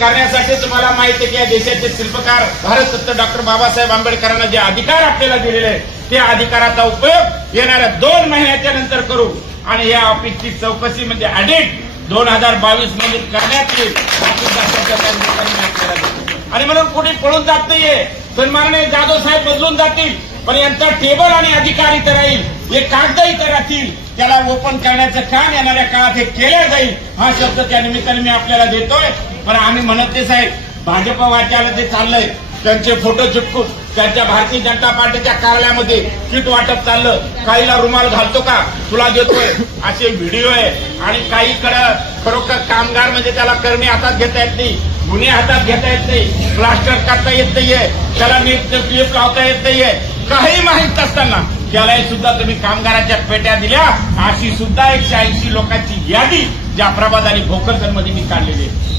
करण्यासाठी तुम्हाला माहिती आहे की या देशाचे शिल्पकार भारतरत्न डॉक्टर बाबासाहेब आंबेडकरांना जे अधिकार आपल्याला दिलेले आहेत त्या अधिकाराचा उपयोग येणाऱ्या दोन महिन्याच्या नंतर करू. आणि या ऑफिसची चौकशी म्हणजे ऑडिट दोन हजार बावीसमध्ये करण्यात येईल आणि म्हणून कुठे पळून जात नाहीये. सन्माननीय जाधव साहेब बदलून जातील पण यांचा टेबल आणि अधिकार इथं राहील. हे कागद करातील. त्याला ओपन करण्याचं काम येणाऱ्या काळात हे केलं जाईल. हा शब्द त्या निमित्ताने मी आपल्याला देतोय. पण आम्ही म्हणत ते साहेब भाजप वाट्याला ते चाललंय त्यांचे फोटो चिटकून त्यांच्या भारतीय जनता पार्टीच्या कार्यालयामध्ये किट वाटप चाललं. काहीला रुमाल घालतो का? तुला देतोय. असे व्हिडिओ आहे. आणि काहीकडं खरोखर कामगार म्हणजे त्याला करणे हातात घेता येत नाही. गुन्हे हातात घेता येत नाही. प्लास्टर काढता येत नाहीये. त्याला नीट क्लिप लावता येत नाहीये. काही माहीत असताना त्यालाही सुद्धा तुम्ही कामगारांच्या पेट्या दिल्या. अशी सुद्धा एकशे ऐंशी लोकांची यादी जाफराबाद आणि भोकरदनमध्ये मी काढलेली आहे.